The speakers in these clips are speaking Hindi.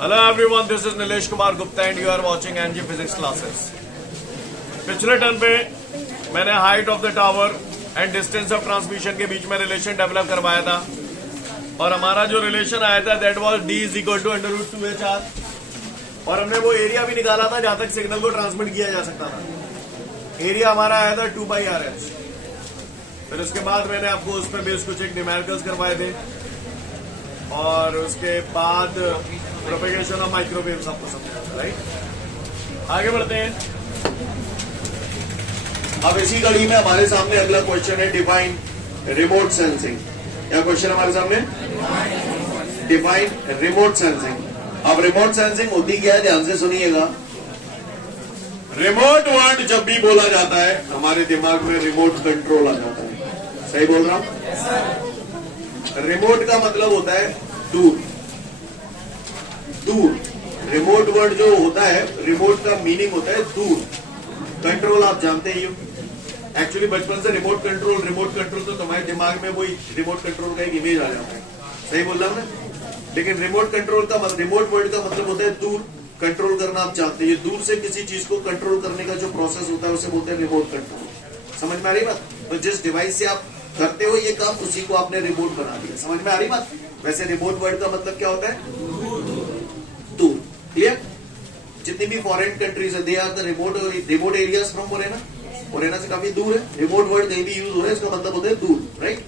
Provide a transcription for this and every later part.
Hello everyone, this is Nilesh Kumar Gupta and you are watching NG Physics classes. पिछले टर्न पे मैंने height of the tower and distance of transmission के बीच में रिलेशन डेवलप करवाया था और हमारा जो रिलेशन आया था that was D is equal to √2HR और हमने वो एरिया भी निकाला था जहां तक सिग्नल को ट्रांसमिट किया जा सकता था। एरिया हमारा आया था 2πRH। फिर उसके बाद मैंने आपको उस पर बेस कुछ एक न्यूमेरिकल्स करवाए थे और उसके बाद प्रोपेगेशन ऑफ माइक्रोवेव्स आपको समझाया, राइट। आगे बढ़ते हैं। अब इसी कड़ी में हमारे सामने अगला क्वेश्चन है डिफाइन रिमोट सेंसिंग। क्या क्वेश्चन हमारे सामने? Define remote sensing. अब रिमोट सेंसिंग होती क्या है, ध्यान से सुनिएगा। रिमोट वर्ड जब भी बोला जाता है हमारे दिमाग में रिमोट कंट्रोल आ जाता है। सही बोल रहा हूं? रिमोट का मतलब होता है दूर। दूर रिमोट वर्ड जो होता है, रिमोट का मीनिंग होता है दूर। कंट्रोल आप जानते ही हो। एक्चुअली बचपन से रिमोट कंट्रोल तो तुम्हारे दिमाग में वही रिमोट कंट्रोल का एक इमेज आ जाता है। सही बोल रहा हूं ना? लेकिन रिमोट कंट्रोल का रिमोट वर्ड का मतलब होता है दूर। कंट्रोल करना आप जानते हैं, दूर से किसी चीज को कंट्रोल करने का जो प्रोसेस होता है उसे बोलते हैं रिमोट कंट्रोल। समझ में आ रही बात? तो जिस डिवाइस से आप करते हो ये काम, उसी को आपने रिमोट बना दिया। समझ में आ रही बात? वैसे रिमोट वर्ड का मतलब क्या होता है? दूर। क्लियर? जितनी भी फॉरेन कंट्रीज है they are the remote areas from Morena. Morena से काफी दूर है। रिमोट वर्ड कहीं भी यूज हो रहा है, इसका मतलब होता है दूर, राइट।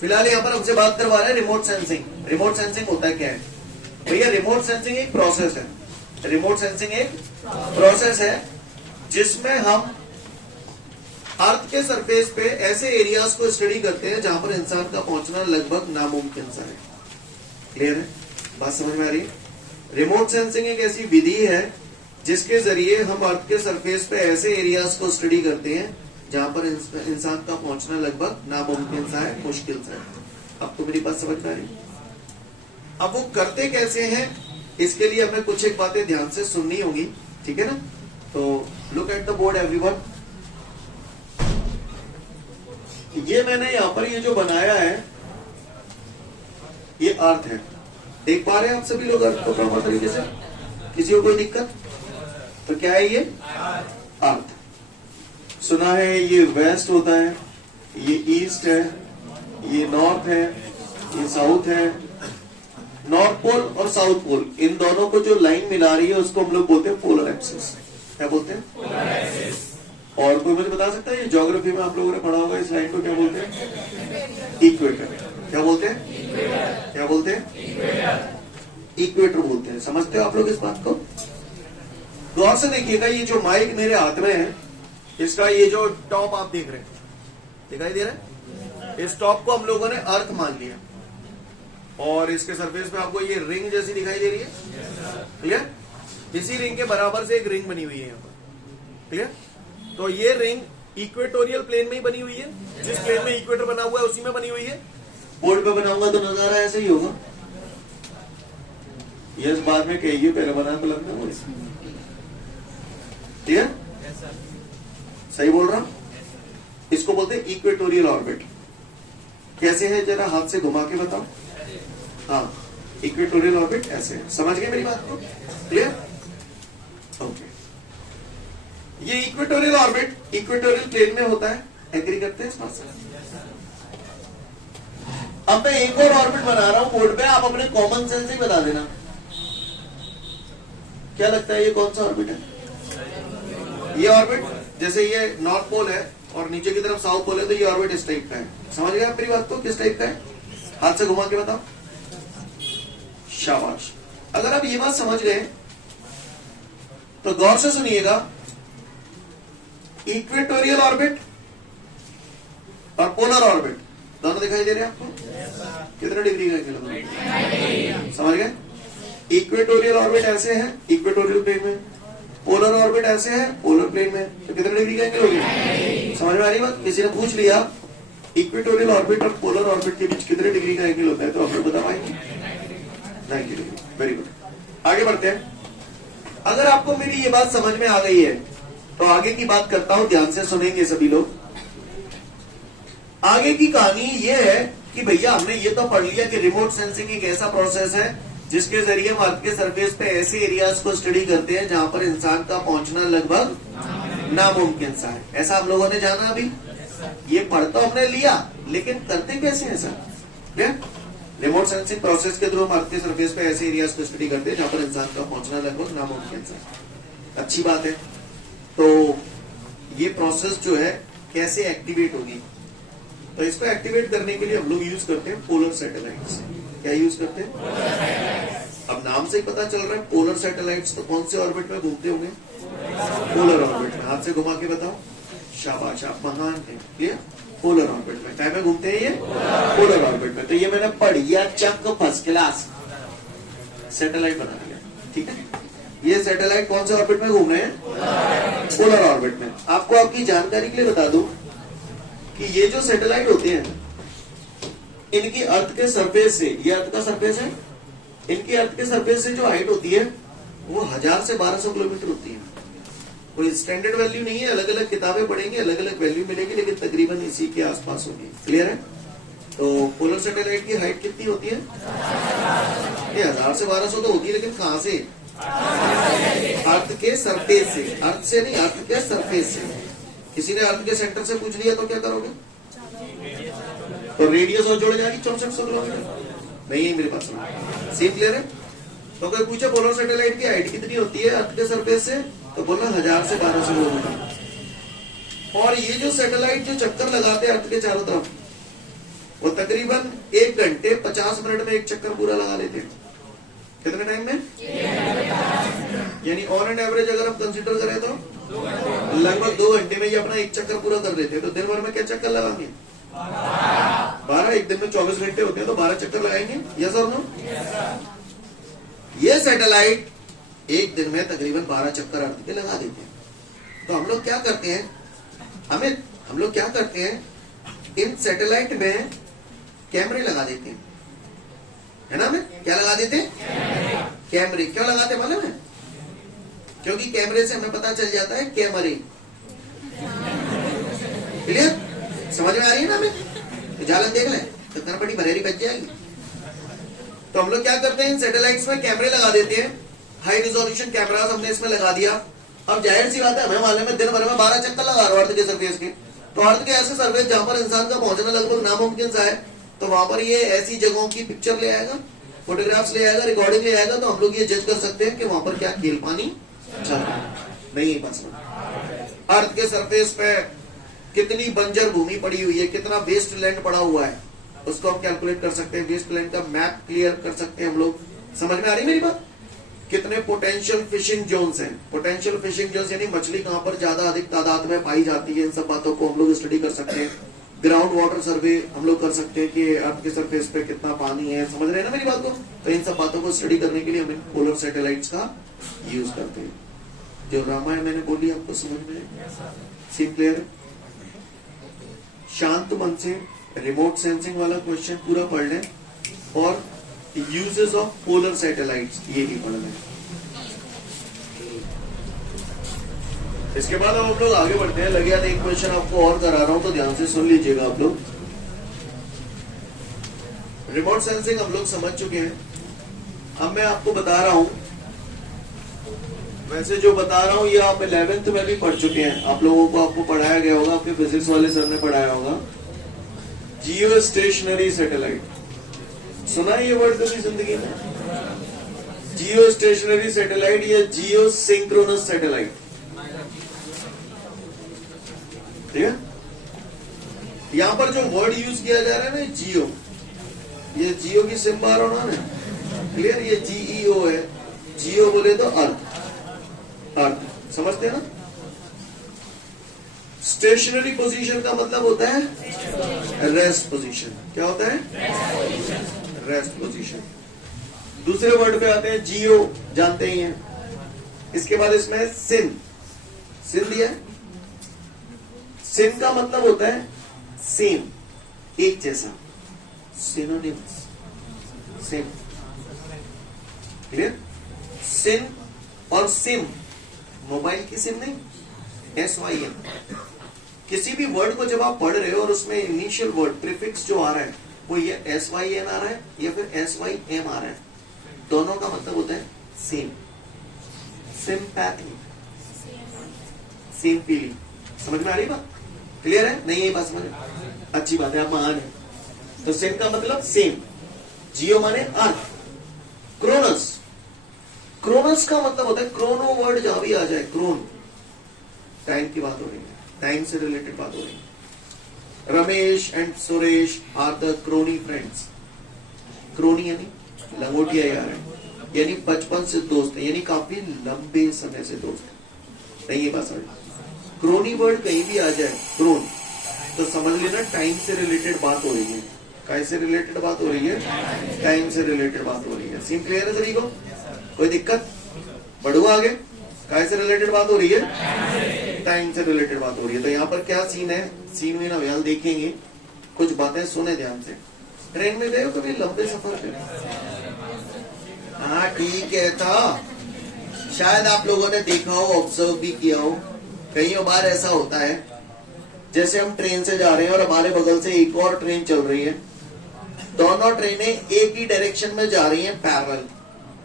फिलहाल यहाँ पर हमसे बात करवा रहे हैं रिमोट सेंसिंग। रिमोट सेंसिंग होता है क्या है भैया? रिमोट सेंसिंग एक प्रोसेस है। रिमोट सेंसिंग एक प्रोसेस है जिसमें हम अर्थ के सरफेस पे ऐसे एरियाज को स्टडी करते हैं जहां पर इंसान का पहुंचना लगभग नामुमकिन सा है। क्लियर है? बात समझ में आ रही है? रिमोट सेंसिंग एक ऐसी विधि है जिसके जरिए हम अर्थ के सरफेस पे ऐसे एरियाज को स्टडी करते हैं जहां पर इंसान का पहुंचना लगभग नामुमकिन सा है, मुश्किल सा है। अब तो मेरी बात समझ में आ रही है? अब वो करते कैसे हैं, इसके लिए हमें कुछ एक बातें ध्यान से सुननी होगी, ठीक है ना? तो look at the board everyone. ये मैंने यहां पर ये जो बनाया है ये अर्थ है। देख पा रहे हैं आप सभी लोग अर्थ को प्रॉपर तरीके से? किसी को कोई दिक्कत? तो क्या है ये? अर्थ। सुना है ये वेस्ट होता है, ये ईस्ट है, ये नॉर्थ है, ये साउथ है। नॉर्थ पोल और साउथ पोल, इन दोनों को जो लाइन मिला रही है उसको हम लोग बोलते हैं पोलर एक्सिस। क्या बोलते हैं? Polar axis. और कोई मुझे बता सकता है, ये ज्योग्राफी में आप लोगों ने पढ़ा होगा, इस लाइन को क्या बोलते हैं? इक्वेटर। क्या बोलते हैं? क्या बोलते हैं? इक्वेटर बोलते हैं। समझते हो आप लोग इस बात को? गौर से देखिएगा, ये जो माइक मेरे हाथ में है, इसका ये जो टॉप आप देख रहे हैं, दिखाई दे रहा है? इस टॉप को हम लोगों ने अर्थ मान लिया और इसके सरफेस पे आपको ये रिंग जैसी दिखाई दे रही है। क्लियर? इसी रिंग के बराबर से एक रिंग बनी हुई है यहाँ पर। क्लियर? तो ये रिंग इक्वेटोरियल प्लेन में ही बनी हुई है। जिस प्लेन में इक्वेटर बना हुआ है उसी में बनी हुई है। बोर्ड पे बनाऊंगा तो नजारा ऐसे ही होगा। ये बाद में कहिए, पहले बना तो लगता है। क्लियर? सही बोल रहा हूं? इसको बोलते हैं इक्वेटोरियल ऑर्बिट। कैसे है जरा हाथ से घुमा के बताओ। हाँ, इक्वेटोरियल ऑर्बिट ऐसे है। समझ गए मेरी बात को? क्लियर? ओके। ये इक्वेटोरियल ऑर्बिट इक्वेटोरियल प्लेन में होता है। एग्री करते हैं इस बात से? अब मैं एक और ऑर्बिट बना रहा हूं बोर्ड पे, आप अपने कॉमन सेंस से बता देना। क्या लगता है ये कौन सा ऑर्बिट है? ये ऑर्बिट, जैसे ये नॉर्थ पोल है और नीचे की तरफ साउथ पोल है, तो ये ऑर्बिट इस टाइप का है। समझ गए आप मेरी बात को? किस टाइप का है? हाथ से घुमा के बताओ। शाबाश। अगर आप ये बात समझ गए तो गौर से सुनिएगा। इक्वेटोरियल ऑर्बिट और पोलर ऑर्बिट दोनों दिखाई दे रहे हैं आपको? कितने डिग्री का एंगल? समझ गए? इक्वेटोरियल ऑर्बिट ऐसे है, इक्वेटोरियल प्लेन में। पोलर ऑर्बिट ऐसे है, पोलर प्लेन में। तो कितने डिग्री का एंगल हो गया? समझ में आ रही बात? किसी ने पूछ लिया इक्वेटोरियल ऑर्बिट और पोलर ऑर्बिट के बीच कितने डिग्री का एंगल होता है, तो आप लोग बता पाएंगे? 90 डिग्री। Very good. आगे बढ़ते हैं। अगर आपको मेरी ये बात समझ में आ गई है तो आगे की बात करता हूं, ध्यान से सुनेंगे सभी लोग। आगे की कहानी ये है कि भैया हमने ये तो पढ़ लिया कि रिमोट सेंसिंग एक ऐसा प्रोसेस है जिसके जरिए हम अर्थ के सरफेस पे ऐसे एरियाज को स्टडी करते हैं जहां पर इंसान का पहुंचना लगभग नामुमकिन सा है। ऐसा हम लोगों ने जाना अभी, ये पढ़ तो हमने लिया लेकिन करते कैसे हैं सर? रिमोट सेंसिंग प्रोसेस के थ्रू हम अर्थ के सरफेस पे ऐसे एरियाज को स्टडी करते हैं जहां पर इंसान का पहुंचना लगभग नामुमकिन सा है। अच्छी बात है। तो ये प्रोसेस जो है कैसे एक्टिवेट होगी? तो इसको एक्टिवेट करने के लिए हम लोग यूज करते हैं पोलर सैटेलाइट्स। क्या यूज करते हैं? अब नाम से ही पता चल रहा है पोलर सैटेलाइट्स। तो कौन से ऑर्बिट में घूमते होंगे? पोलर ऑर्बिट में। हाथ से घुमा के बताओ। शाबाश, आप महान हैं। क्लियर? पोलर ऑर्बिट में। टाइम में घूमते हैं ये पोलर ऑर्बिट में। तो ये मैंने पढ़ लिया, चक फर्स्ट क्लास सैटेलाइट बना लिया। ठीक है, ये सैटेलाइट कौन से ऑर्बिट में घूम रहे हैं? पोलर ऑर्बिट में। आपको आपकी जानकारी के लिए बता दूं कि ये जो सैटेलाइट होते हैं इनकी अर्थ के सरफेस से, ये अर्थ का सरफेस है, इनकी अर्थ के सरफेस से जो हाइट होती है वो 1000 से 1200 किलोमीटर होती है। कोई स्टैंडर्ड वैल्यू नहीं है, अलग अलग किताबें पढ़ेंगे अलग अलग वैल्यू मिलेगी, लेकिन तकरीबन इसी के आसपास होगी। क्लियर है? तो पोलर सैटेलाइट की हाइट कितनी होती है? ये 1000 से 1200 तो होती है, लेकिन कहां से? अर्थ के सरफेस से। अर्थ से नहीं, अर्थ के सरफेस से। किसी ने अर्थ के सेंटर से पूछ लिया तो क्या करोगे? तो रेडियस और जोड़ जाएगी 6400 किलोमीटर। नहीं है मेरे पास। सीन क्लियर है? तो अगर पूछे पोलर सैटेलाइट की हाइट कितनी होती है अर्थ के सरफेस से, तो बोलना 1000 से 1200 किलोमीटर। और ये जो सैटेलाइट जो चक्कर लगाते हैं अर्थ के चारों तरफ, वो तकरीबन 1 घंटे 50 मिनट में एक चक्कर पूरा लगा लेते हैं। कितने टाइम में? यानी ऑन एंड एवरेज अगर हम कंसीडर करें तो लगभग 2 घंटे में ये अपना एक चक्कर पूरा कर देते हैं। तो दिन भर में क्या चक्कर लगाएंगे? 12। एक दिन में 24 घंटे होते हैं, तो 12 चक्कर लगाएंगे। यस और नो? ये सैटेलाइट एक दिन में तकरीबन 12 चक्कर अर्थ के लगा देते हैं। तो हम लोग क्या करते हैं? हम लोग क्या करते हैं? इन सैटेलाइट में कैमरे लगा देते हैं, है ना? हमें क्या लगा देते हैं? कैमरे। क्यों लगाते मालूम है? क्योंकि कैमरे से हमें पता चल जाता है कैमरे। क्लियर? समझ में आ रही है ना? हमें जालन देख लें तो कनपटी भरेरी बच जाएगी। तो हम लोग क्या करते हैं? इन सैटेलाइट्स में कैमरे लगा देते हैं। हाई रिजोल्यूशन कैमरास हमने इसमें लगा दिया। अब जाहिर सी बात है, हमें मालूम है दिन भर में 12 चक्कर लगा रहा अर्थ के सरफेस के। तो अर्थ के ऐसे सरफेस जहां पर इंसान का पहुंचना लगभग नामुमकिन सा है, तो वहां पर ये ऐसी जगहों की पिक्चर ले आएगा, फोटोग्राफ्स ले आएगा, रिकॉर्डिंग ले आएगा। तो हम लोग ये जज कर सकते हैं कि वहां पर क्या खेल पानी चल रहा है। नहीं बस अर्थ के सरफेस पे कितनी बंजर भूमि पड़ी हुई है, कितना वेस्ट लैंड पड़ा हुआ है, उसको हम कैलकुलेट कर सकते हैं। वेस्ट लैंड का मैप क्लियर कर सकते हैं हम लोग। समझ में आ रही मेरी बात? कितने पोटेंशियल फिशिंग जोन्स हैं। पोटेंशियल फिशिंग जोन्स यानी मछली कहां पर ज्यादा अधिक तादाद में पाई जाती है, इन सब बातों को हम लोग स्टडी कर सकते हैं। ग्राउंड वाटर सर्वे हम लोग कर सकते हैं कि अर्थ के सरफेस पे कितना पानी है। समझ रहे हैं ना मेरी बात को? तो इन सब बातों को स्टडी करने के लिए हम पोलर सैटेलाइट्स का यूज करते हैं। जो रामायण मैंने बोली आपको समझ में? सीन क्लियर है? शांत मन से रिमोट सेंसिंग वाला क्वेश्चन पूरा पढ़ लें और यूजेस ऑफ पोलर सैटेलाइट्स ये भी पढ़ लें। इसके बाद हम लोग आगे बढ़ते हैं। लगे हाथ एक क्वेश्चन आपको और करा रहा हूं, तो ध्यान से सुन लीजिएगा आप लोग। रिमोट सेंसिंग हम लोग समझ चुके हैं। अब मैं आपको बता रहा हूं, वैसे जो बता रहा हूं ये आप 11th में भी पढ़ चुके हैं। आप लोगों को आपको पढ़ाया गया होगा, आपके फिजिक्स वाले सर ने पढ़ाया होगा। जियो स्टेशनरी सैटेलाइट सुना है ये वर्ड कभी जिंदगी में? जियो स्टेशनरी सैटेलाइट या जियो सिंक्रोनस सैटेलाइट। ठीक है? यहां पर जो वर्ड यूज किया जा रहा है ना जियो, ये जियो की सिम बार होना है। क्लियर? ये जीईओ है। जियो बोले तो अर्थ। अर्थ समझते हैं ना? स्टेशनरी पोजीशन का मतलब होता है रेस्ट पोजीशन। क्या होता है? Rest position. दूसरे वर्ड पे आते हैं जियो, जानते ही हैं। इसके बाद इसमें सिन। सिन दिया है। सिन का मतलब होता है सेम, एक जैसा, सिनोनिम्स, सेम। क्लियर? सिन और सिम, मोबाइल की सिम नहीं, SYM। किसी भी वर्ड को जब आप पढ़ रहे हो और उसमें इनिशियल वर्ड प्रीफिक्स जो आ रहा है वो ये SYN आ रहा है या फिर SYM आ रहा है, दोनों का मतलब होता है सेम, सिंपैथी, सेम फीलिंग। समझ में आ रही बात? क्लियर है? नहीं, यही बात समझ में? अच्छी बात है, आप महान है। तो सिम का मतलब सेम, जियो माने अर्थ, क्रोनस, क्रोनस का मतलब होता है, क्रोनो वर्ड जहां भी आ जाए, क्रोन, टाइम की बात हो रही है, टाइम से रिलेटेड बात हो रही है। Ramesh and Suresh are the crony friends. Crony यानी लंगोटिया यार है, यानी बचपन से दोस्त है, यानी काफी लंबे समय से दोस्त है। नहीं, ये बात समझ। क्रोनी वर्ड कहीं भी आ जाए, क्रोन, तो समझ लेना टाइम से रिलेटेड बात हो रही है। कैसे रिलेटेड बात हो रही है? टाइम से रिलेटेड बात हो रही है। सीन क्लियर है सभी को? कोई दिक्कत? बढ़ू आगे? कैसे रिलेटेड बात हो रही है? टाइम से रिलेटेड बात हो रही है। तो यहाँ पर क्या सीन है? सीन में ना देखेंगे, कुछ बातें सुने ध्यान से। ट्रेन में गए हो कभी लंबे सफर पे? हाँ ठीक है, था शायद आप लोगों ने देखा हो, ऑब्जर्व भी किया हो। कई बार ऐसा होता है, जैसे हम ट्रेन से जा रहे हैं और हमारे बगल से एक और ट्रेन चल रही है, दोनों ट्रेनें एक ही डायरेक्शन में जा रही हैं पैरेलल,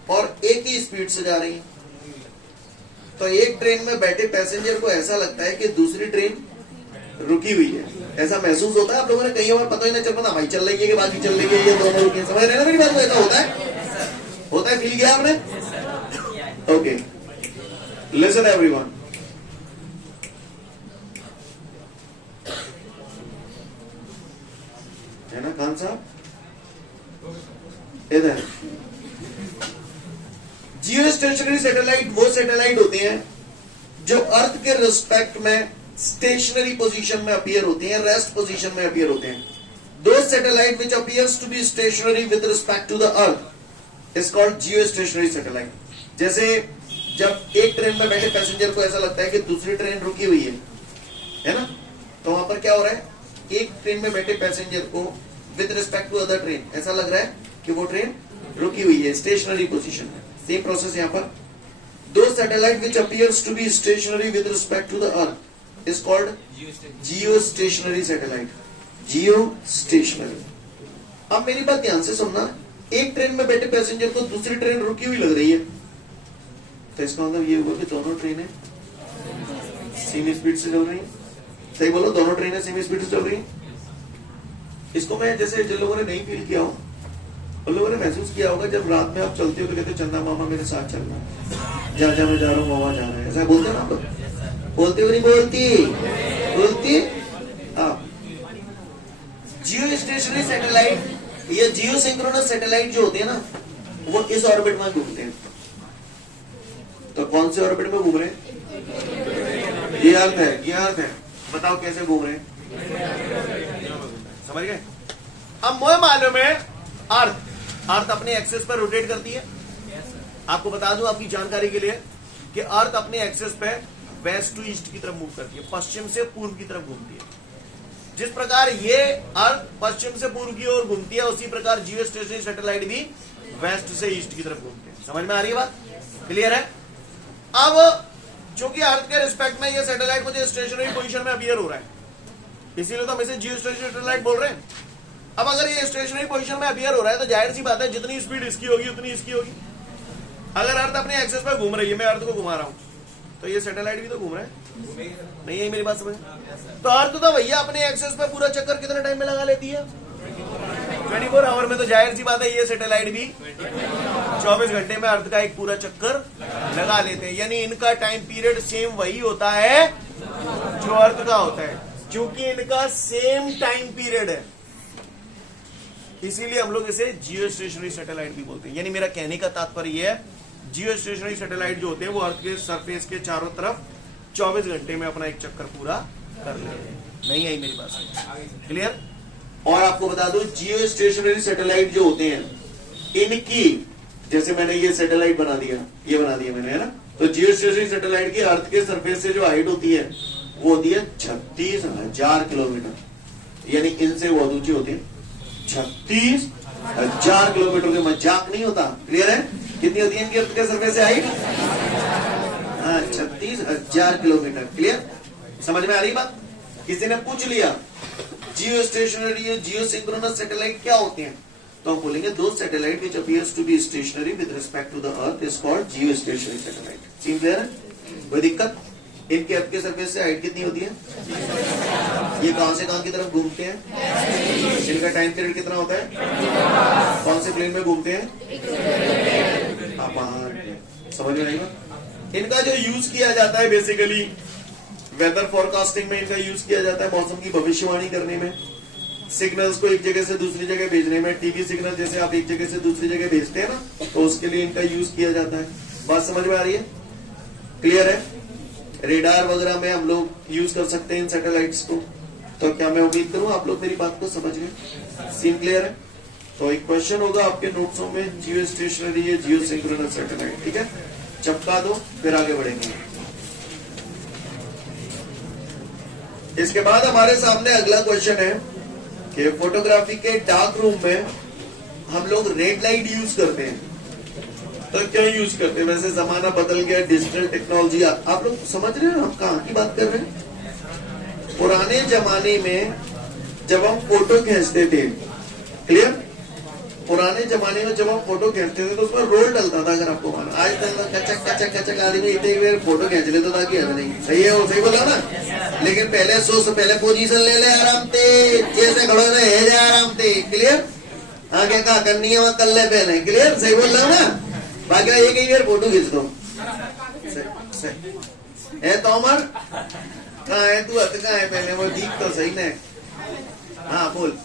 और एक ही स्पीड से जा रही हैं। तो एक ट्रेन में बैठे पैसेंजर को ऐसा लगता है कि दूसरी ट्रेन रुकी हुई है, ऐसा महसूस होता है। आप लोगों ने कई बार पता ही नहीं चल पाता, भाई चल रही है कि बाकी चल रही है, ये दोनों रुके। समझ रहे हैं ना मेरी बात? ऐसा होता है, फील किया आपने? Okay, listen everyone. है ना खान साहब? इधर जियो स्टेशनरी सैटेलाइट वो सैटेलाइट होते हैं जो अर्थ के रिस्पेक्ट में स्टेशनरी पोजीशन में अपीयर होते हैं, रेस्ट पोजीशन में अपीयर होते हैं। दो satellite which appears to be stationary with respect to the earth is called geostationary satellite. जैसे जब एक ट्रेन में बैठे पैसेंजर को ऐसा लगता है कि दूसरी ट्रेन रुकी हुई है ना? तो वहां पर क्या हो रहा है? एक ट्रेन में बैठे पैसेंजर को with respect to other train ऐसा लग रहा है कि वो ट्रेन रुकी हुई है, स्टेशनरी पोजीशन में। सेम प्रोसेस यहाँ पर। दो satellite which appears to be stationary with respect to the earth is called geostationary satellite. Geostationary. अब मेरी बात ध्यान से सुनना, एक ट्रेन में बैठे पैसेंजर को दूसरी ट्रेन रुकी हुई लग रही है, तो इसका मतलब ये हुआ कि दोनों ट्रेनें सेम स्पीड से चल रही हैं। सही बोलो, दोनों ट्रेनें सेम स्पीड से चल रही हैं। इसको मैं, जैसे जिन लोगों ने नहीं फील किया हो, उन लोगों ने महसूस किया होगा, जब रात में आप चलते हो तो कहते हो चंदा मामा मेरे साथ चलना, जहाँ जहाँ मैं जा रहा हूँ वहां जा रहा है, ऐसा बोलते हैं ना आप लोग? बोलते हो नहीं? बोलती हाँ। जियो स्टेशनरी सैटेलाइट, ये जियो सिंक्रोनस सैटेलाइट जो होते हैं ना, वो इस ऑर्बिट में घूमते हैं। तो कौन से ऑर्बिट में घूम रहे हैं? ये अर्थ है। बताओ कैसे घूम रहे हैं? समझ गए? अब मुझे मालूम है अर्थ अपने एक्सेस पर रोटेट करती है। आपको बता दूं आपकी जानकारी के लिए कि अर्थ अपने एक्सेस पे वेस्ट टू ईस्ट की तरफ मूव करती है, पश्चिम से पूर्व की तरफ घूमती है। जिस प्रकार ये अर्थ पश्चिम से पूर्व की ओर घूमती है, उसी प्रकार जियो स्टेशनरी सैटेलाइट भी वेस्ट से ईस्ट की तरफ घूमते हैं। समझ में आ रही है बात? क्लियर है? अब चूंकि अर्थ के रिस्पेक्ट में ये सैटेलाइट मुझे स्टेशनरी पोजीशन में अपीयर हो रहा है, इसीलिए तो हम इसे जियो स्टेशनरी सैटेलाइट बोल रहे हैं। अब अगर ये स्टेशनरी पोजीशन में अपीयर हो रहा है तो जाहिर सी बात है जितनी स्पीड इसकी होगी उतनी इसकी होगी। अगर अर्थ अपने एक्सेस पर घूम रही है, मैं अर्थ को घुमा रहा हूं, तो ये सैटेलाइट भी तो घूम रहा है। नहीं है मेरी बात समझ? तो अर्थ तो भैया अपने एक्सेस पे पूरा चक्कर कितने टाइम में लगा लेती है? 24 आवर में। तो जाहिर सी बात है ये सैटेलाइट भी 24 घंटे में अर्थ का एक पूरा चक्कर लगा लेते हैं। यानी इनका टाइम पीरियड सेम वही होता है जो अर्थ का होता है, क्योंकि इनका सेम टाइम पीरियड है, इसीलिए हम लोग इसे जियो स्टेशनरी सैटेलाइट भी बोलते हैं। यानी मेरा कहने का तात्पर्य यह है, जियो स्टेशनरी सैटेलाइट जो होते हैं वो अर्थ के सरफेस के चारों तरफ 24 घंटे में अपना एक चक्कर पूरा कर लेते हैं। नहीं आई मेरी बात? क्लियर? और आपको बता दूं, जियो स्टेशनरी सैटेलाइट जो होते हैं इनकी, जैसे मैंने ये सैटेलाइट बना दिया, ये बना दिया मैंने, है ना? तो जियो स्टेशनरी सैटेलाइट की अर्थ के सरफेस से जो हाइट होती है वो होती है 36,000 किलोमीटर। यानी इनसे वो ऊंची होती है 36,000 किलोमीटर। के मजाक नहीं होता। क्लियर है? कितनी होती है इनकी अर्थ के सरफेस से हाइट? 36,000 किलोमीटर। क्लियर? समझ में आ रही बात? किसी ने पूछ लिया geostationary geosynchronous satellite क्या होते हैं, तो हम बोलेंगे दो satellite which appears to be stationary with respect to the earth is called geostationary satellite. Scene clear है? कोई दिक्कत? इनके अर्थ के सरफेस से हाइट कितनी होती है? ये कहां से कहां की तरफ घूमते हैं? इनका टाइम पीरियड कितना होता है? कौन से प्लेन में घूमते हैं? समझ में आएगा? इनका जो यूज किया जाता है बेसिकली वेदर फोरकास्टिंग में, इनका यूज किया जाता है मौसम की भविष्यवाणी करने में, सिग्नल्स को एक जगह से दूसरी जगह भेजने में। टीवी सिग्नल जैसे आप एक जगह से दूसरी जगह भेजते हैं ना, तो उसके लिए इनका यूज किया जाता है। बात समझ में आ रही है? क्लियर है? रेडार वगैरह में हम लोग यूज कर सकते हैं इन सैटेलाइट्स को। तो क्या मैं उम्मीद करूं आप लोग मेरी बात को समझ गए? सीन क्लियर है? तो एक क्वेश्चन होगा आपके नोट्सों में, जियो स्टेशनरी है जियो सिंक्रोनस सैटेलाइट, ठीक है? चपका दो फिर आगे बढ़ेंगे। इसके बाद हमारे सामने अगला क्वेश्चन है कि फोटोग्राफी के डार्क रूम में हम लोग रेड लाइट यूज करते हैं। तो क्या यूज करते हैं? वैसे जमाना बदल गया, डिजिटल टेक्नोलॉजी, आप लोग समझ रहे हैं हम कहाँ की बात कर रहे हैं? पुराने जमाने में जब हम फोटो खींचते थे, क्लियर? पुराने जमाने में जब हम फोटो खींचते थे तो उसमें रोल डलता था, अगर आपको माना। आज तक कचक कचक कचक आदमी इतने फोटो खींच लेता था कि नहीं। सही है? वो सही बोला ना? लेकिन पहले सोच, पहले पोजीशन ले ले आराम से, जैसे खड़ो रहे आराम से, क्लियर? आगे क्या करनी है वहां कर ले पहले, क्लियर? सही बोल रहा हूँ ना? बाकी एक ही बार फोटो खींच दो। तो उमर कहाँ है तू? हथ कहाँ है? पहले वो दीप तो सही ने। हाँ बोल।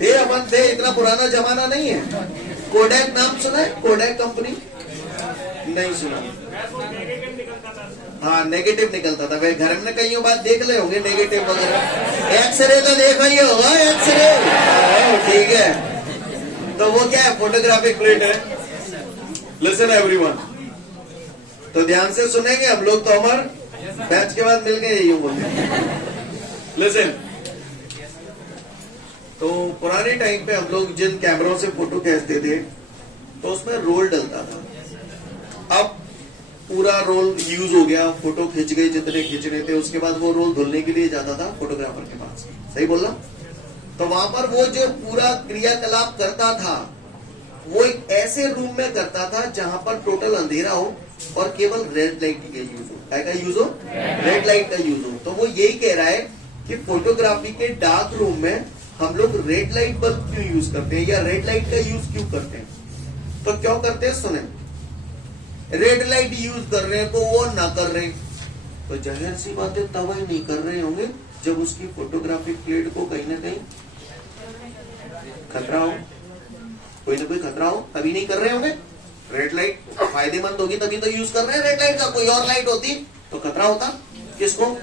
थे अपन थे, इतना पुराना जमाना नहीं है। कोडैक नाम सुना है? कोडैक कंपनी नहीं सुना? हाँ, नेगेटिव निकलता था। वे घर में कई बात देख ले होंगे नेगेटिव वगैरह। एक्सरे तो देखा ही होगा, एक्सरे। ठीक है, तो वो क्या है? फोटोग्राफिक प्लेट है। लिसन एवरीवन, तो ध्यान से सुनेंगे हम लोग। तो अमर बैच के बाद मिल गए यही बोलते। लिसन, तो पुराने टाइम पे हम लोग जिन कैमरों से फोटो खींचते थे तो उसमें रोल डलता था। अब पूरा रोल यूज हो गया, फोटो खींच गए जितने खींचने थे, उसके बाद वो रोल धुलने के लिए जाता था फोटोग्राफर के पास। सही बोला? तो वहां पर वो जो पूरा क्रियाकलाप करता था वो एक ऐसे रूम में करता था जहां पर टोटल अंधेरा हो और केवल रेड लाइट का यूज हो। क्या का यूज हो? रेड लाइट का यूज हो। तो वो यही कह रहा है कि फोटोग्राफी के डार्क रूम में हम लोग रेड लाइट बल्ब क्यों यूज करते हैं, या रेड लाइट का यूज क्यों करते हैं? तो क्यों करते हैं सुने। रेड लाइट यूज कर रहे हैं तो वो ना कर रहे, तो जाहिर सी बात है तब ही नहीं कर रहे होंगे जब उसकी फोटोग्राफिक प्लेट को कहीं ना कहीं खतरा हो, कोई ना कोई खतरा हो, तभी नहीं कर रहे होंगे। रेड लाइट फायदेमंद होगी तभी तो यूज कर रहे हैं रेड लाइट का। कोई और लाइट होती तो खतरा होता। किसको?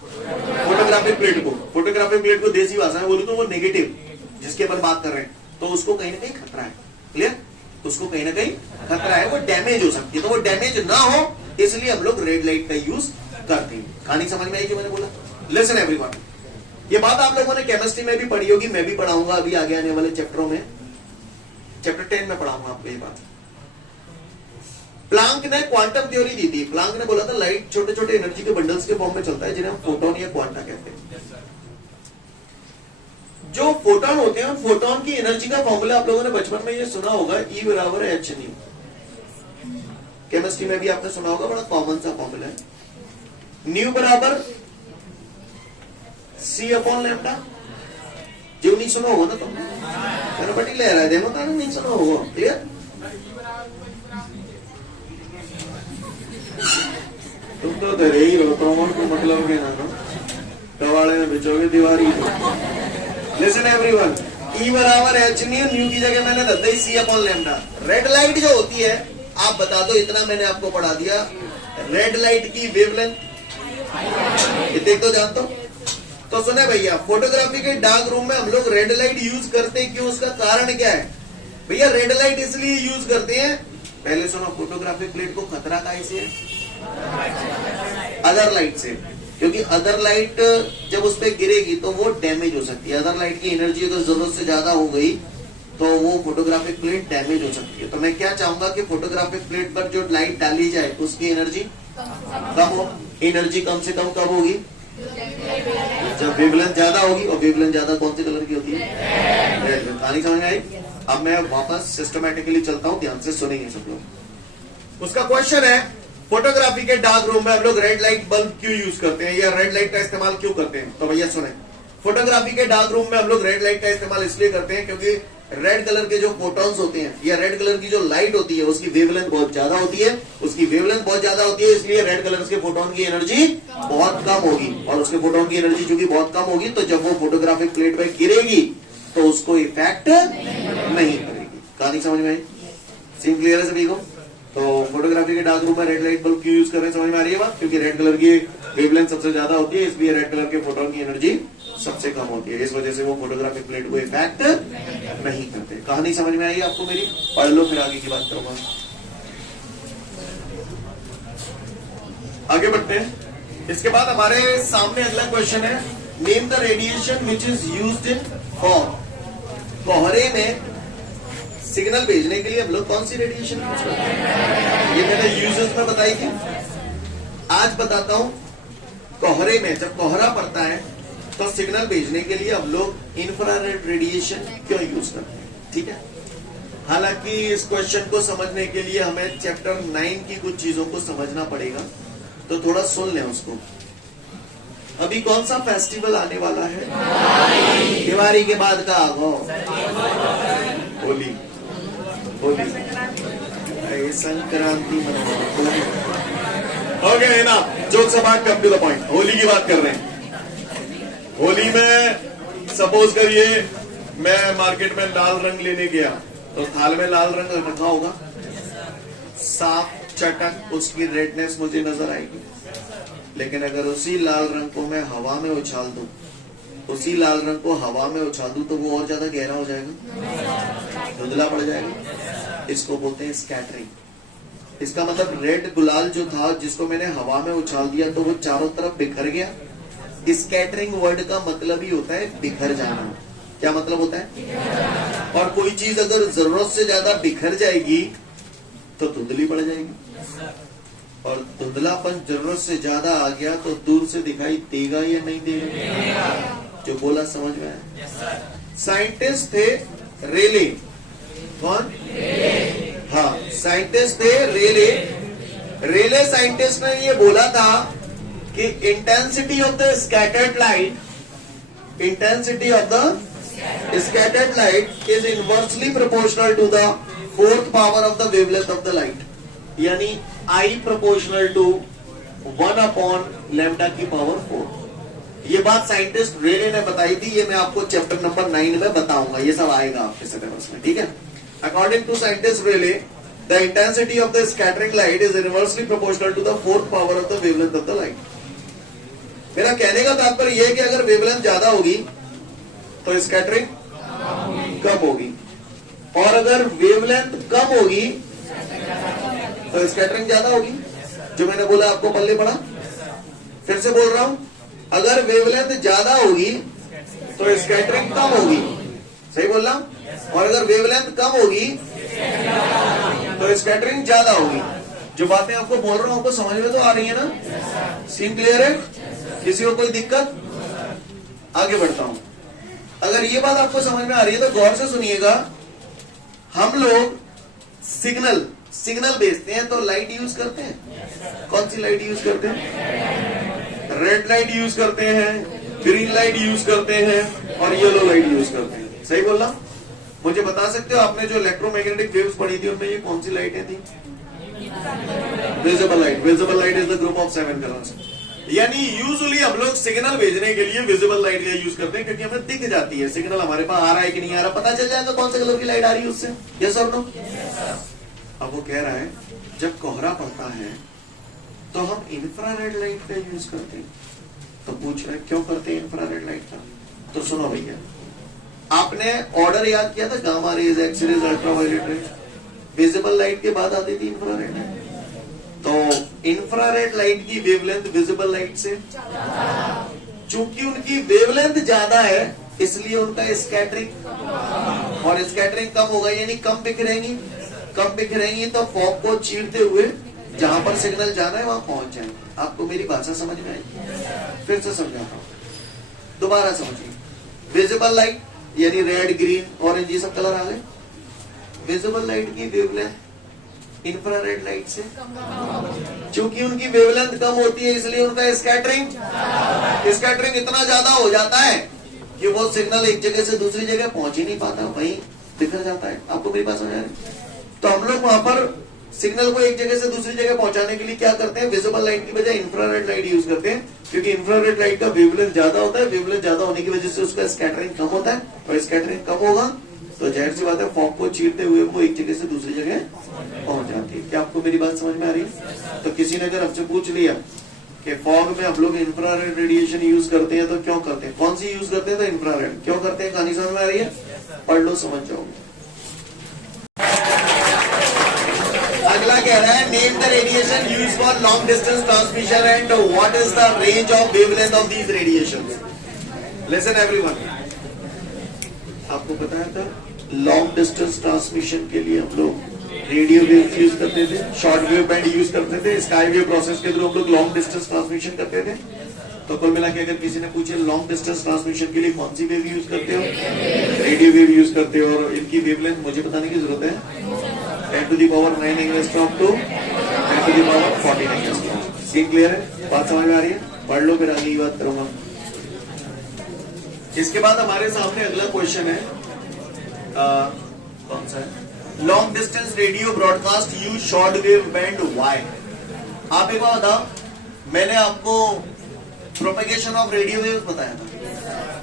फोटोग्राफिक प्लेट को। फोटोग्राफिक प्लेट को देसी भाषा में बोलूं तो वो नेगेटिव जिसके ऊपर बात कर रहे हैं, तो उसको कहीं ना कहीं खतरा है। क्लियर? उसको कहीं ना कहीं खतरा है, वो डैमेज हो सकती है। तो वो डैमेज ना हो इसलिए हम लोग रेड लाइट का यूज करते हैं। कहानी समझ में आई जो मैंने बोला? लिसन एवरीवन, ये बात आप लोगों ने केमिस्ट्री में भी पढ़ी होगी, मैं भी पढ़ाऊंगा अभी आगे आने वाले चैप्टरों में। चैप्टर 10 में पढ़ाऊंगा आपको ये बात। प्लांक ने क्वांटम थ्योरी दी थी। प्लांक ने बोला था लाइट छोटे छोटे एनर्जी के बंडल्स के फॉर्म में चलता है जिन्हें हम फोटोन या क्वांटा कहते हैं। जो फोटोन होते हैं, फोटोन की एनर्जी का फॉर्मूला आप लोगों ने बचपन में ये सुना होगा, E बराबर है h न्यू। केमिस्ट्री में भी आपने सुना होगा, बड़ा कॉमन सा फॉर्मूला है। न्यू बराबर C अपॉन लैम्डा। जो नहीं सुना होगा ना तुमने, मैंने बटी ले रहा है, देखो तो नहीं सुना होगा। क्लियर? तुम तो धरे ही रहो, तो मतलब के ना कवाड़े में बिछोगे दीवारी। लिसन एवरीवन, E बराबर h न्यू, न्यू की जगह मैंने रख दी C upon lambda. Red light जो होती है, आप बता दो, इतना मैंने आपको पढ़ा दिया। रेड लाइट की वेवलेंथ इतने तो जानते हो। तो सुने भैया, फोटोग्राफी के डार्क रूम में हम लोग रेड लाइट यूज करते हैं, क्यों? उसका कारण क्या है भैया? रेड लाइट इसलिए यूज करते हैं, पहले सुनो, फोटोग्राफिक प्लेट को खतरा कैसे है? अदर लाइट से। क्योंकि अदर लाइट जब उस पर गिरेगी तो वो डैमेज हो सकती है। अदर लाइट की एनर्जी अगर जरूरत से ज्यादा हो गई तो वो फोटोग्राफिक प्लेट डैमेज हो सकती है। तो मैं क्या चाहूंगा कि फोटोग्राफिक प्लेट पर जो लाइट डाली जाए उसकी एनर्जी कम हो। एनर्जी कम से कम कब होगी? जब वेवलेंथ ज्यादा होगी। और वेवलेंथ ज्यादा कौन से कलर की होती है? कहानी समझ में आई? अब मैं वापस सिस्टमैटिकली चलता हूं, ध्यान से सुनेंगे सब लोग। उसका क्वेश्चन है, फोटोग्राफी के डार्क रूम में हम लोग रेड लाइट बल्ब क्यों यूज करते हैं या रेड लाइट का इस्तेमाल क्यों करते हैं? तो भैया सुने, फोटोग्राफी के डार्क रूम में हम लोग रेड लाइट का इस्तेमाल इसलिए करते हैं क्योंकि रेड कलर के जो फोटॉन्स होते हैं या रेड कलर की जो लाइट होती है उसकी वेवलेंथ बहुत ज्यादा होती है। उसकी वेवलेंथ बहुत ज्यादा होती है, इसलिए रेड कलर के फोटोन की एनर्जी बहुत कम होगी, और उसके फोटोन की एनर्जी चूंकि बहुत कम होगी तो जब वो फोटोग्राफिक प्लेट पे गिरेगी तो उसको इफेक्ट नहीं करेगी। कहानी समझ में आई? सीन क्लियर है सभी को? तो फोटोग्राफी के डार्क रूम में रेड लाइट बल्ब क्यों यूज कर रहे हैं, समझ में आ रही है बात? क्योंकि रेड कलर की वेवलेंथ सबसे ज्यादा होती है, इसलिए रेड कलर के फोटोन की एनर्जी सबसे कम होती है, इस वजह से वो फोटोग्राफिक प्लेट को इफेक्ट नहीं करते। कहानी समझ में आई आपको मेरी? पढ़ लो फिर आगे की बात करूंगा। आगे बढ़ते हैं। इसके बाद हमारे सामने अगला क्वेश्चन है, name the radiation which is used in for. कोहरे में सिग्नल भेजने के लिए हम लोग कौन सी रेडिएशन यूज करते हैं? ये मैंने यूजेस में बताई थी, आज बताता हूं। कोहरे में जब कोहरा पड़ता है तो सिग्नल भेजने के लिए हम लोग इंफ्रारेड रेडिएशन क्यों यूज करते हैं? ठीक है, हालांकि इस क्वेश्चन को समझने के लिए हमें चैप्टर 9 की कुछ चीजों को समझना पड़ेगा, तो थोड़ा सुन लें उसको। अभी कौन सा फेस्टिवल आने वाला है? दिवाली के बाद का होली। होली संक्रांति हो गया है ना? जोक से बात come to the point, Holi की बात कर रहे हैं। होली में सपोज करिए मैं मार्केट में लाल रंग लेने गया, तो थाल में लाल रंग रखा होगा, साफ चटक उसकी रेडनेस मुझे नजर आएगी। लेकिन अगर उसी लाल रंग को मैं हवा में उछाल दूं, उसी लाल रंग को हवा में उछाल दूं तो वो और ज्यादा गहरा हो जाएगा, धुंधला पड़ जाएगा। इसको बोलते हैं स्कैटरिंग। इसका मतलब रेड गुलाल जो था जिसको मैंने हवा में उछाल दिया तो वो चारों तरफ बिखर गया। स्कैटरिंग वर्ड का मतलब ही होता है बिखर जाना। क्या मतलब होता है? और कोई चीज अगर जरूरत से ज्यादा बिखर जाएगी तो धुंधली पड़ जाएगी, और धुंधलापन जरूरत से ज्यादा आ गया तो दूर से दिखाई देगा या नहीं देगा? जो बोला समझ में आया? साइंटिस्ट थे रेले। कौन? हाँ, साइंटिस्ट थे रेले। रेले साइंटिस्ट ने ये बोला था कि intensity of the scattered light, intensity of the scattered light is inversely proportional to the fourth power of the wavelength of the light, यानी I प्रोपोर्शनल टू 1/λ की पावर 4। ये बात साइंटिस्ट रेले ने बताई थी, ये मैं आपको चैप्टर नंबर 9 में बताऊंगा, ये सब आएगा आपके सिलेबस में, ठीक है? According to scientist Rayleigh, the intensity of the scattering light is inversely proportional to the fourth power of the wavelength of the light. मेरा कहने का तात्पर्य यह है कि अगर वेवलेंथ ज्यादा होगी तो स्कैटरिंग कम होगी, और अगर वेवलेंथ कम होगी तो स्कैटरिंग ज्यादा होगी। जो मैंने बोला आपको पल्ले पड़ा, फिर से बोल रहा हूं, अगर वेवलेंथ ज्यादा होगी तो स्कैटरिंग कम होगी। सही बोल रहा हूं? और अगर वेवलेंथ कम होगी तो स्कैटरिंग ज्यादा होगी। जो बातें आपको बोल रहा हूं आपको समझ में तो आ रही है ना? सीन क्लियर है? किसी को कोई दिक्कत? आगे बढ़ता हूं। अगर ये बात आपको समझ में आ रही है तो गौर से सुनिएगा। हम लोग सिग्नल भेजते हैं तो लाइट यूज करते हैं। कौन सी लाइट यूज करते हैं? रेड लाइट यूज करते हैं, ग्रीन लाइट यूज करते हैं, और येलो लाइट यूज करते हैं। सही बोल रहा? मुझे बता सकते हो आपने जो इलेक्ट्रोमैग्नेटिक वेव्स पढ़ी थी उनमें ये कौन सी लाइटें थी? Visible light. Visible light is the group of 7 colours. यानी यूजुअली हम लोग सिग्नल भेजने के लिए विजिबल लाइट का यूज करते हैं क्योंकि हमें दिख जाती है सिग्नल हमारे पास आ रहा है कि नहीं आ रहा, पता चल जाएगा कौन से कलर की लाइट आ रही है उससे। यस और नो? अब वो कह रहा है जब कोहरा पड़ता है तो हम इंफ्रारेड लाइट का यूज करते हैं। तो पूछ रहे क्यों करते हैं इंफ्रारेड लाइट का? तो सुनो भैया, आपने ऑर्डर याद किया था, gamma rays, X rays, ultraviolet rays. Visible light के बाद आती थी इंफ्रारेड लाइट। तो इंफ्रारेड लाइट की वेवलेंथ विजिबल लाइट से, चूंकि उनकी वेवलेंथ ज्यादा है इसलिए उनका स्कैटरिंग, और स्कैटरिंग कम होगा यानी कम बिखरेंगी। कम बिखरेंगी तो फॉग को चीरते हुए जहां पर सिग्नल जाना है वहां पहुंच जाएंगे। आपको मेरी भाषा समझ में आई? फिर से समझाता हूं, दोबारा समझिए। विजिबल लाइट यानी रेड, ग्रीन, ऑरेंज, ये सब कलर आ गए। विजिबल लाइट की वेवलेंथ इंफ्रारेड लाइट से, क्योंकि उनकी वेवलेंथ कम होती है इसलिए उनका स्कैटरिंग इतना ज्यादा हो जाता है कि वो सिग्नल एक जगह से दूसरी जगह पहुंच ही नहीं पाता, वहीं बिखर जाता है। आपको मेरी बात समझ आ रही? तो हम लोग वहां पर सिग्नल को एक जगह से दूसरी जगह पहुंचाने के लिए क्या करते हैं, विजिबल लाइट की बजाय इंफ्रारेड लाइट यूज करते हैं, क्योंकि इंफ्रारेड लाइट का वेवलेंथ ज्यादा होता है। वेवलेंथ ज्यादा होने की वजह से उसका स्कैटरिंग कम होता है, और स्कैटरिंग कम होगा तो जाहिर सी बात है फॉग को चीरते हुए वो एक जगह से दूसरी जगह पहुंच जाती है। क्या आपको मेरी बात समझ में आ रही है? तो किसी ने अगर हमसे पूछ लिया कि फॉग में हम लोग इंफ्रारेड रेडिएशन यूज करते हैं तो क्यों करते हैं, कौन सी यूज करते हैं, तो इंफ्रारेड क्यों करते हैं, कहानी समझ में आ रही है? पढ़ लो, समझ जाओगे। अगला कह रहा है, name the radiation use for long distance transmission and what is the range of wavelength of these radiation. Listen everyone, आपको बताया था लॉन्ग डिस्टेंस ट्रांसमिशन के लिए हम लोग रेडियो वेव यूज करते थे, शॉर्ट वेव बैंड यूज करते थे, स्काई वेव प्रोसेस के थ्रू हम लोग लॉन्ग डिस्टेंस ट्रांसमिशन करते थे। तो कुल मिला के अगर किसी ने पूछे लॉन्ग डिस्टेंस ट्रांसमिशन के लिए कौन सी वेव यूज करते हो, रेडियो वेव यूज करते हो, और इनकी वेवलेंथ मुझे बताने की जरूरत है 10 to the power 9 angstrom to 10 to the power 14 angstrom. Scene clear है? बात समझ में आ रही है? पढ़ लो, फिर आगे की बात करूंगा। इसके बाद हमारे सामने अगला क्वेश्चन है, कौन सा है, long distance radio broadcast use short wave band why. आप एक बार बताओ, मैंने आपको प्रोपेगेशन ऑफ रेडियो वेव बताया था,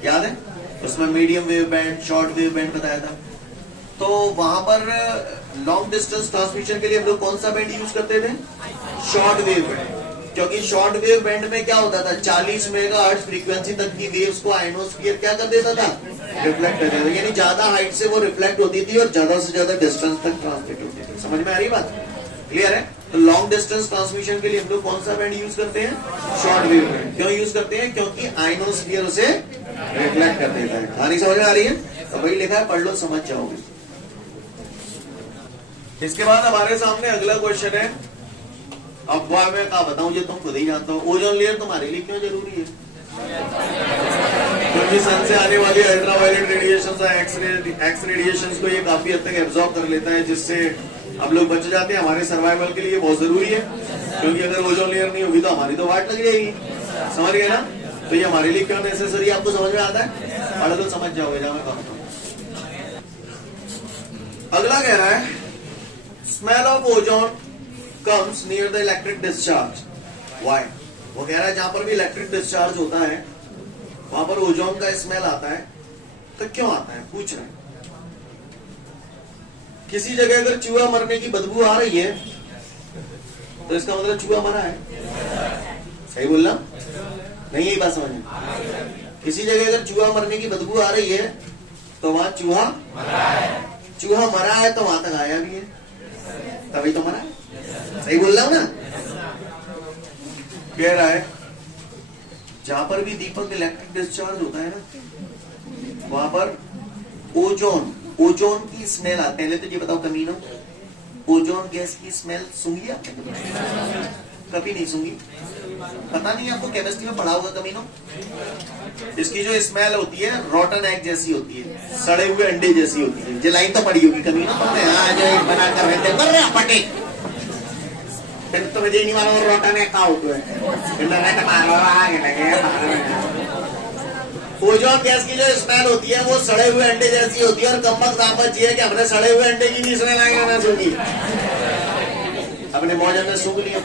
याद है? उसमें medium wave band, short wave band बताया था। तो वहां पर लॉन्ग डिस्टेंस ट्रांसमिशन के लिए हम लोग कौन सा बैंड यूज करते थे? शॉर्ट वेव बैंड, क्योंकि शॉर्ट वेव बैंड में क्या होता था, 40 मेगाहर्ट्ज फ्रीक्वेंसी तक की वेव्स को आयनोस्फीयर क्या कर देता था, रिफ्लेक्ट कर देता था। यानी ज्यादा हाइट से वो रिफ्लेक्ट होती थी और ज्यादा से ज्यादा डिस्टेंस तक ट्रांसमिट होती थी। समझ में आ रही बात? क्लियर है? तो लॉन्ग डिस्टेंस ट्रांसमिशन के लिए हम लोग कौन सा बैंड यूज करते हैं? Short wave band. क्यों यूज करते हैं? क्योंकि आयनोस्फीयर उसे रिफ्लेक्ट कर देता है। कहानी समझ में आ रही है? तो वही लिखा है, पढ़ लो, समझ जाओगे। इसके बाद हमारे सामने अगला क्वेश्चन है, अब वह मैं क्या बताऊं, ये तुम खुद ही जानता हो। ओजोन लेयर तुम्हारे लिए क्यों जरूरी है? क्योंकि सन से आने वाली अल्ट्रावायलेट रेडिएशन और एक्स रेडिएशन को ये काफी हद तक एब्जॉर्ब कर लेता है, जिससे हम लोग बच जाते हैं। हमारे सर्वाइवल के लिए बहुत जरूरी है, क्योंकि अगर ओजोन लेयर नहीं होगी तो हमारी तो वाट लग जाएगी। समझ गए ना? तो ये हमारे लिए क्यों नेसेसरी, आपको समझ में आता है? पढ़ तो समझ जाओगे, जहां मैं कहता हूं। अगला कह रहा है, smell of ozone comes near the electric discharge. Why? वो कह रहा है जहां पर भी इलेक्ट्रिक डिस्चार्ज होता है वहां पर ओजोन का स्मेल आता है। तो क्यों आता है, पूछ रहे हैं। किसी जगह अगर चूहा मरने की बदबू आ रही है तो इसका मतलब चूहा मरा है। सही बोलना? नहीं, यही बात समझ में। किसी जगह अगर चूहा मरने की बदबू आ रही है तो वहां चूहा मरा है, तो वहां तक आया भी है, तभी तो मरा है। सही बोल रहा हूं ना? कह रहा है जहां पर भी दीपक इलेक्ट्रिक डिस्चार्ज होता है ना, वहां पर ओजोन की स्मेल आते हैं। तो ये बताओ कमीनो, ओजोन गैस की स्मेल सूंघी आपने? कभी नहीं सूंघी? पता नहीं, आपको केमिस्ट्री में पढ़ा होगा कमीनो। इसकी जो स्मेल होती है रॉटन एग जैसी होती है, सड़े हुए अंडे जैसी होती है। ये लाइन तो पड़ी होगी कमीनो तुमने, आज बना कर रहते मर रहे पटे, तो मुझे नहीं मालूम रोटन है का होता है। ओजोन गैस की जो स्मेल होती है वो सड़े हुए अंडे जैसी होती है, और कम्बक दामत ये है कि हमने सड़े हुए अंडे की भी स्मेल आएगा ना सूंघी, अपने मौजन में सूंघ लिया।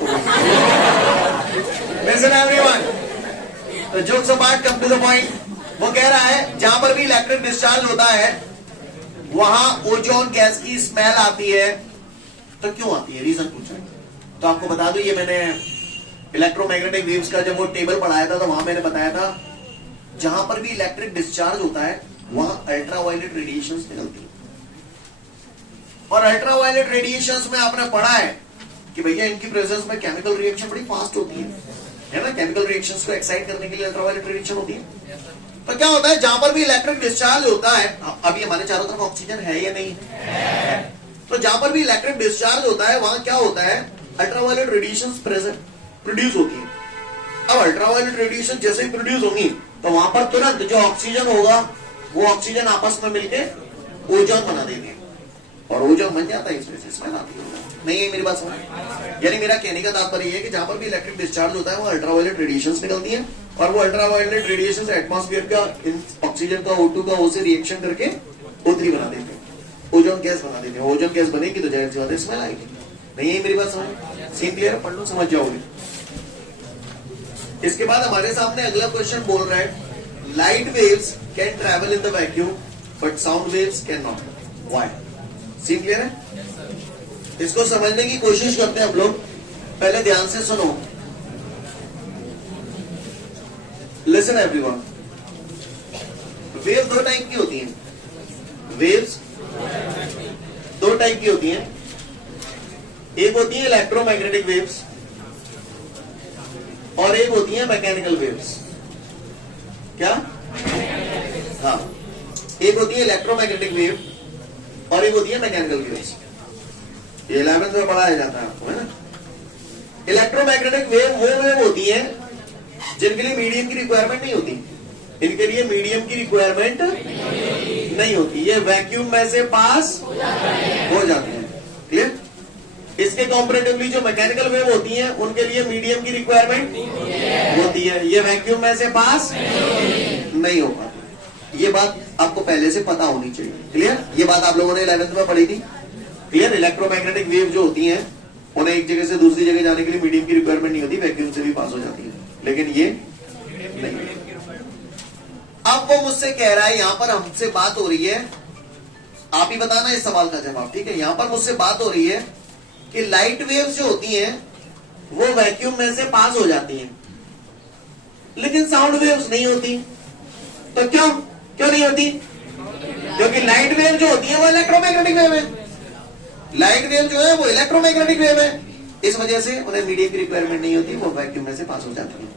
Listen everyone, तो jokes apart, come to the point. वो कह रहा है जहां पर भी इलेक्ट्रिक डिस्चार्ज होता है वहां ओजोन गैस की स्मेल आती है। तो क्यों आती है, रीजन पूछा है। तो आपको बता दूं, ये मैंने इलेक्ट्रोमैग्नेटिक वेव्स का जब वो टेबल पढ़ाया था तो वहां मैंने बताया था जहां पर भी इलेक्ट्रिक डिस्चार्ज होता है वहां अल्ट्रावायलेट रेडिएशंस निकलती है। और अल्ट्रावायलेट रेडिएशंस में आपने पढ़ा है कि भैया इनकी प्रेजेंस में केमिकल रिएक्शन बड़ी फास्ट होती है ना? केमिकल रिएक्शंस को एक्साइट करने के लिए अल्ट्रावायलेट रेडिएशन होती है। तो क्या होता है, जहां पर भी इलेक्ट्रिक डिस्चार्ज होता है, अभी हमारे चारों तरफ ऑक्सीजन है या नहीं है? तो जहां पर भी इलेक्ट्रिक डिस्चार्ज होता है वहां क्या होता है, अल्ट्रावायलेट रेडिएशंस प्रोड्यूस होती है। अब अल्ट्रावायलेट रेडिएशन जैसे ही प्रोड्यूस होंगी तो वहां पर तुरंत जो ऑक्सीजन होगा वो ऑक्सीजन आपस में मिलके ओजोन बना देते हैं और ओजोन बन जाता है, इस वजह से स्मेल आती है। नहीं है मेरी बात समझ? यानी मेरा कहने का तात्पर्य है कि जहां पर भी इलेक्ट्रिक डिस्चार्ज होता है वो अल्ट्रावायलेट रेडिएशंस निकलती हैं और वो अल्ट्रावायलेट रेडिएशंस एटमॉस्फेयर का ऑक्सीजन का O2 का O से रिएक्शन करके O3 बना देते हैं, ओजोन गैस बना देते हैं। ओजोन गैस बनेगी तो जाहिर सी बात है स्मेल आएगी। नहीं है मेरी बात समझ? सीन क्लियर है? पढ़ लो समझ जाओगे। इसके बाद हमारे सामने अगला क्वेश्चन बोल रहा है light waves can travel in the vacuum but sound waves can not, why? Scene clear है? इसको समझने की कोशिश करते हैं हम लोग। पहले ध्यान से सुनो, लिसन एवरीवन। वेव दो टाइप की होती हैं, वेव्स दो टाइप की होती हैं। एक होती है इलेक्ट्रोमैग्नेटिक वेव्स और एक होती है मैकेनिकल वेव्स। क्या? हाँ, एक होती है इलेक्ट्रोमैग्नेटिक वेव और एक होती है मैकेनिकल वेव्स। ये 11th में पढ़ाया जाता है आपको, है ना? इलेक्ट्रोमैग्नेटिक वेव वो वेव होती है जिनके लिए मीडियम की रिक्वायरमेंट नहीं होती, इनके लिए मीडियम की रिक्वायरमेंट नहीं होती, ये वैक्यूम में से पास हो जाती है। क्लियर? इसके कॉम्परेटिवली जो मैकेनिकल वेव होती हैं उनके लिए मीडियम की रिक्वायरमेंट होती है, ये वैक्यूम में से पास नहीं हो पाती। ये बात आपको पहले से पता होनी चाहिए। क्लियर? ये बात आप लोगों ने 11th में पढ़ी थी। क्लियर? इलेक्ट्रोमैग्नेटिक वेव जो होती हैं उन्हें एक जगह से दूसरी जगह जाने के लिए मीडियम की रिक्वायरमेंट नहीं होती, वैक्यूम से भी पास हो जाती है, लेकिन ये नहीं। अब वो मुझसे कह रहा है, यहां पर हमसे बात हो रही है, आप ही बताना इस सवाल का जवाब, ठीक है? यहां पर मुझसे बात हो रही है कि लाइट वेव्स जो होती हैं वो वैक्यूम में से पास हो जाती हैं, लेकिन साउंड वेव्स नहीं होती। तो क्यों नहीं होती? क्योंकि लाइट वेव जो होती है वो इलेक्ट्रोमैग्नेटिक वेव है, लाइट वेव जो है वो इलेक्ट्रोमैग्नेटिक वेव है, इस वजह से उन्हें मीडियम की रिक्वायरमेंट नहीं होती, वो वैक्यूम में से पास हो जाती है।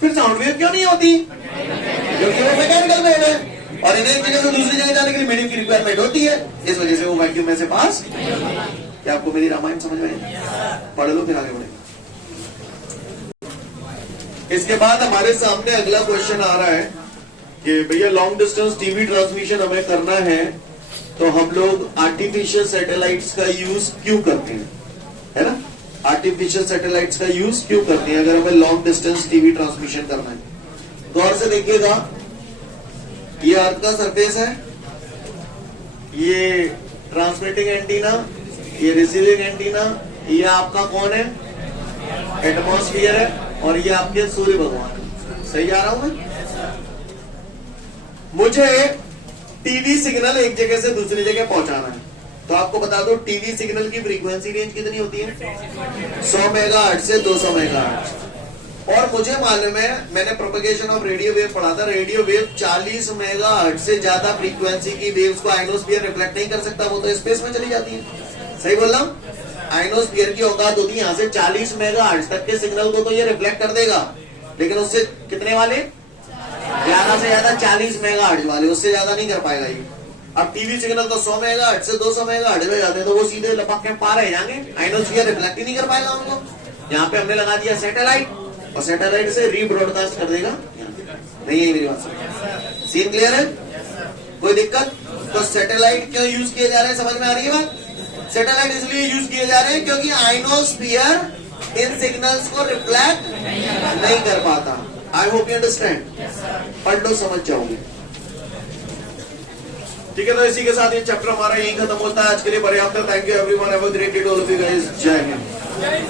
फिर साउंड वेव क्यों नहीं होती? क्योंकि वो मैकेनिकल वेव है और इन्हें एक जगह से दूसरी जगह जाने के लिए मीडियम की रिक्वायरमेंट होती है, इस वजह से वो वैक्यूम में से पास। क्या आपको मेरी रामायण समझ में आई? पढ़ लो फिर आगे बढ़े। इसके बाद हमारे सामने अगला क्वेश्चन आ रहा है कि भैया लॉन्ग डिस्टेंस टीवी ट्रांसमिशन हमें करना है तो हम लोग आर्टिफिशियल सैटेलाइट्स का यूज क्यों करते हैं, है ना? आर्टिफिशियल सैटेलाइट्स का यूज क्यों करते हैं अगर हमें लॉन्ग डिस्टेंस टीवी ट्रांसमिशन करना है? गौर से देखिएगा, ये अर्थ का सरफेस है, ये ट्रांसमिटिंग एंटीना, ये रिसीविंग एंटीना, ये आपका कौन है? एटमॉस्फेयर है और ये आपके सूर्य भगवान। सही जा रहा हूं मैं? मुझे टीवी सिग्नल एक जगह से दूसरी जगह पहुंचाना है, तो आपको बता दो टीवी सिग्नल की फ्रीक्वेंसी रेंज कितनी होती है? 100 मेगाहर्ट्ज से 200 मेगाहर्ट्ज। और मुझे मालूम है, मैंने प्रोपगेशन ऑफ रेडियो वेव पढ़ा था, रेडियो वेव 40 मेगाहर्ट्ज से ज्यादा फ्रीक्वेंसी की वेव्स को आइनोस्फीयर रिफ्लेक्ट नहीं कर सकता, वो तो स्पेस में चली जाती है। सही बोल रहा हूं? आइनोस्फीयर की औकात होती है यहां से 40 मेगाहर्ट्ज तक के सिग्नल को तो ये रिफ्लेक्ट कर देगा, लेकिन उससे कितने वाले? ज्यादा से ज्यादा 40 मेगाहर्ट्ज वाले, उससे ज्यादा नहीं कर पाएगा ये। अब टीवी सिग्नल तो 100 मेगाहर्ट्ज से 200 मेगाहर्ट्ज में जाते हैं, तो वो सीधे लपक के पार रह जाएंगे, आइनोस्फीयर रिफ्लेक्ट ही नहीं कर पाएगा उनको। यहाँ पे हमने लगा दिया सैटेलाइट और सैटेलाइट से रीब्रॉडकास्ट कर देगा। नहीं है मेरी बात? सीन क्लियर है? कोई दिक्कत? तो सैटेलाइट क्यों यूज किए जा रहे हैं, समझ में आ रही है बात? सैटेलाइट इसलिए यूज किए जा रहे हैं क्योंकि आइनोस्फीयर इन सिग्नल्स को रिफ्लेक्ट नहीं कर पाता। I hope you understand. पढ़ लो, समझ जाओगे। ठीक है, तो इसी के साथ ये चैप्टर हमारा यही खत्म होता है। आज के लिए पर्याप्त है। Thank you everyone, have a great day to all of you guys. जय हिंद।